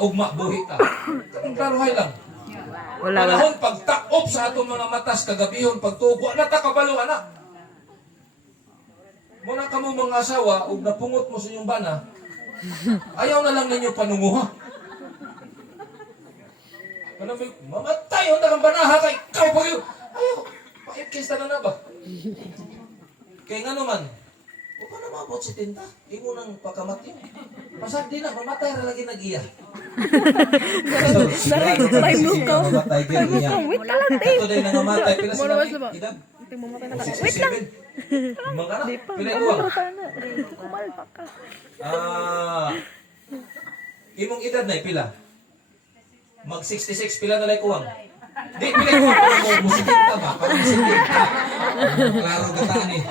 ugma buhi ta. Karuhay lang. Wala ba? Panahon pagtakop sa atong mga matas kagabihon pagtugo na ta kabalo ana. Muna kamo mga asawa ug napungot mo sa inyong bana. Ayaw na lang ninyo panunguha. Kanang mamatay unta kang banaha kay ikaw pa yun. Ayaw. Paip kista na ba? Kay nga naman. O pa na mabot si tinta? Imo nang pagkamatyo. Pasag din na, mamatay ra lagi nag-iya. Time mo ko. Mamatay din niya. Wait ka lang, Dave. Ito din na mamatay. Pila sila edad? Wait lang. Mga na? Di pa. Pila iwang? Kumalpa ka. Imong edad na pila? Mag 66 pila na lang kuwang. Di pila kuwang mo musikinta ba? Para musikinta. Klaro gataan eh.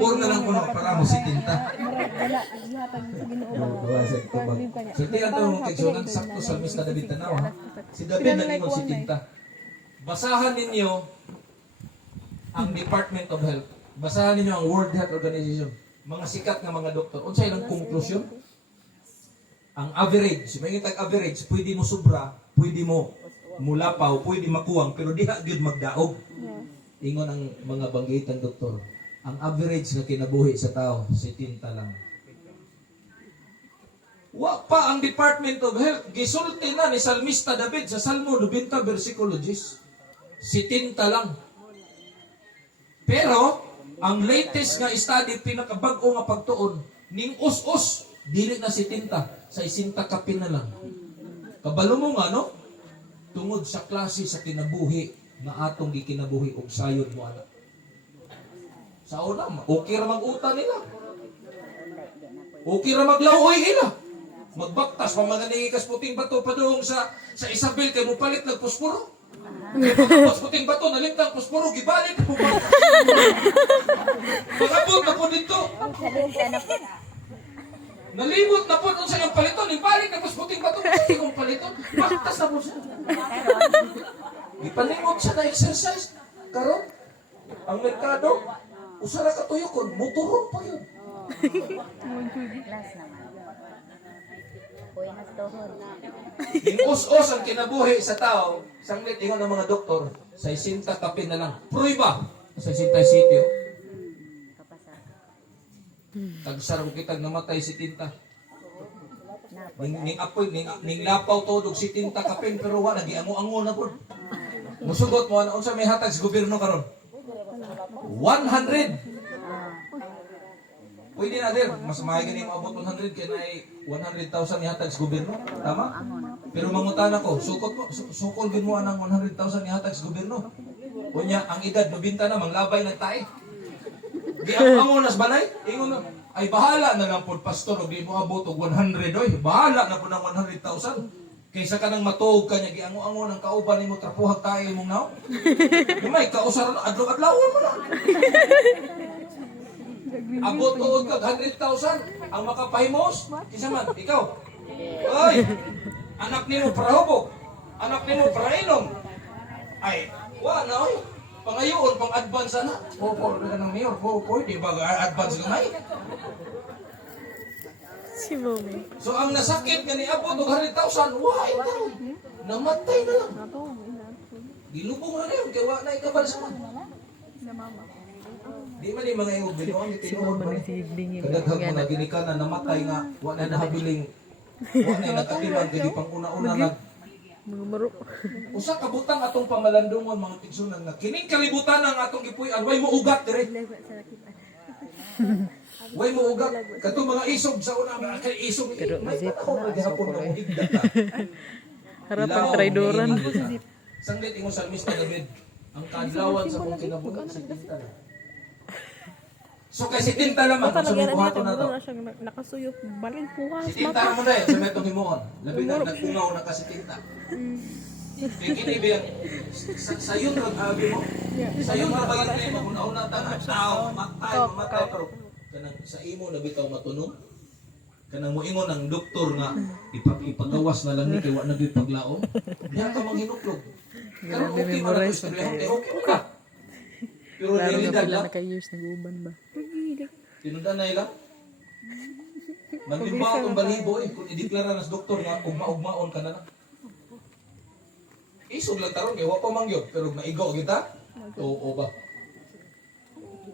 Por na lang kuno para musikinta. So di ato mong kegsonan sakto sa Mr. David Tanaw. Si David na ingon si Tinta. Basahan ninyo ang Department of Health. Basahan ninyo ang World Health Organization. Mga sikat nga mga doktor. Unsa ilang konklusyon? Ang average, may tag-average, pwede mo sobra, pwede mo mulapaw, pwede makuwang, pero diha gyud magdaog. Ingon ang mga banggitan doktor. Ang average na kinabuhi sa tao, 70 lang. Wa pa ang Department of Health, gisulti na ni Salmista David sa Salmo 90 versikulo 10. 70 lang. Pero, ang latest nga study, pinakabag-o nga pagtuon, ning us-us, dili na 70, sa 60 kapin na lang. Kabalo mo nga, no? Tungod sa klase sa kinabuhi, na atong gikinabuhi og sayod mo anak. Sa una, okay ra mag-uta nila. Okay ra maglaoy nila. Magbaktas pa mga nangikas puting bato padung sa Isabel kay mo palit ng posporo. Tapos puting bato nalimtang posporo gibalik mo. Magabot na po dito. Nalimot na po sa iyong paliton, ibalik na po puting bato sa iyong paliton. Baktas na po siya. Ipalimot siya na exercise. Karon, ang merkado, usara ka tuyo kon, motoron pa yun. Last naman. Buenas tohon. Yung us-us ang kinabuhi sa tao, sanglit ingon ng mga doktor, sa 60 kapin na lang. Pruiba sa 60 sitio. Tagsara ko kitag namatay si Tinta. Ning apoy, ning lapaw todog si Tinta kapin, pero wala, giango-ango na po. Musugot mo, ano sa may hatag sa gobyerno karon? 100! Pwede na din, mas mahigit yung abot 100 kaya na 100,000 ihatag sa gobyerno. Tama? Pero mangutana ko, sukol din mo ang 100,000 ihatag sa gobyerno. Kunya, ang edad, 90 na, manglabay ng tae. Di ang unas balay, ingon na, ay bahala na lang po, pastor, o di mo abot og 100, oy. Bahala na po ng 100,000. Kaysa ka nang matuog ka niya, giango-ango ng kauban ni mo, trapuhag tayo mong naw. May kausara na, adlaw-adlawon mo na. Abot tuod ka, 100,000. Ang makapahimos, isa man, ikaw. Oy, anak ni mo para hubog. Anak ni mo para inom. Ay, na oy. Pangayoon, pang-advance na. For ka ng mayor, di ba advance gamay? Si Mommy. So ang nasakit nga ni abot og 100,000, why daw? Namatay na lang. Dilubong na yun, kaya wala na ikabal sa man. Di man yung mga iyong binuang, itinuod man. Kadaghag mo na ginikanan, namatay nga, wala na nahabiling, wala na nagkatiman, kaya di pang una-una nag... Usa kabutang atong pamalandungon mga tigsunan nga kining kalibutan ang atong gipuy-an way mo ugat dire. Way mo ugat kato mga isog sa una kay isog may panahon gihapon na mo igdat ta. Harapan traidoran. Sanglit ingon Salmista David ang kadlawan sa kong kinabuhi si Tinta. So kay si Tinta lamang sa mga buhaton na to. Nakasuyop balin puwas Si Tinta mo dai sa metong himuon. Labi na nagpungaw na ka si Tinta. Kini biyang sayon ra abi mo. Sayon ra bagay kay una-una tanang tao, matay pero kanang sa imo na bitaw matunog. Kanang moingon ang doktor nga ipagawas na lang ni kay wa na gyud paglaom. Diha ka manghinuklog. Karon okay man ako istorya, okay ka. Pero realidad lang. Naka-years nag-uban ba? Tinunda na ila. Manlimbaw kung balibo eh. Kung ideklara nas doktor nga, ugma-ugmaon ka na na. Isog lang taron, kaya wapa mangyod. Pero maigo kita, oo ba?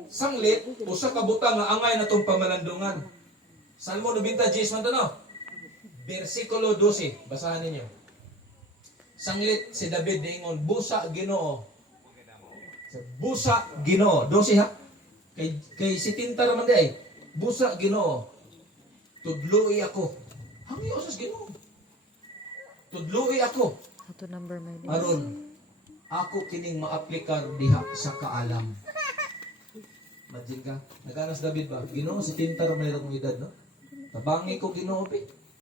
Sanglit, usa ka butang nga angay na itong pamalandungan. Salmo 90, man to no? Versikulo 12, basahan ninyo. Sanglit si David niingon, busa Ginoo. Busa Ginoo. 12 ha? Kay si Tinta raman di ay. Busa Ginoo. Tudloi ako. Hangi usas Ginoo. Tudloi ako. How to number my name. Aron ako kining maaplikar diha sa kaalam. Imagine ka, naganas David ba? Ginoo si Tinta raman itong edad no? Tabangi ko Ginoo pi.